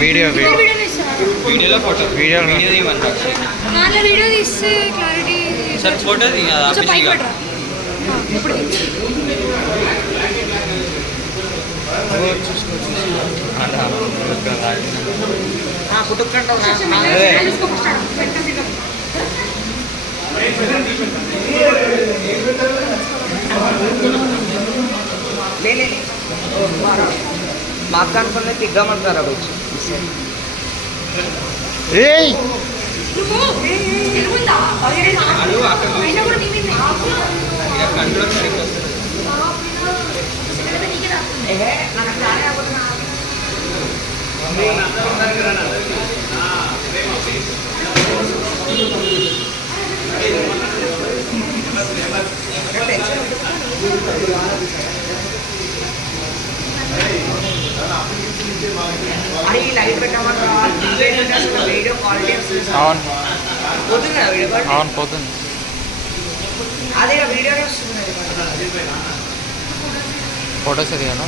video వీడియోలో photo video video తీస్తే clarity sir photo ఇప్పుడు మాకు అనుకునే తిగ్గమంటారా వచ్చి అరే ఈ లైట్ పెట్టమంటారా వీడియో క్వాలిటీ వస్తుంది అవును పోతుంది కదా వీడియో క్వాలిటీ అవును పోతుంది అదే వీడియోనే వస్తుంది ఫోటోస్ అది కదా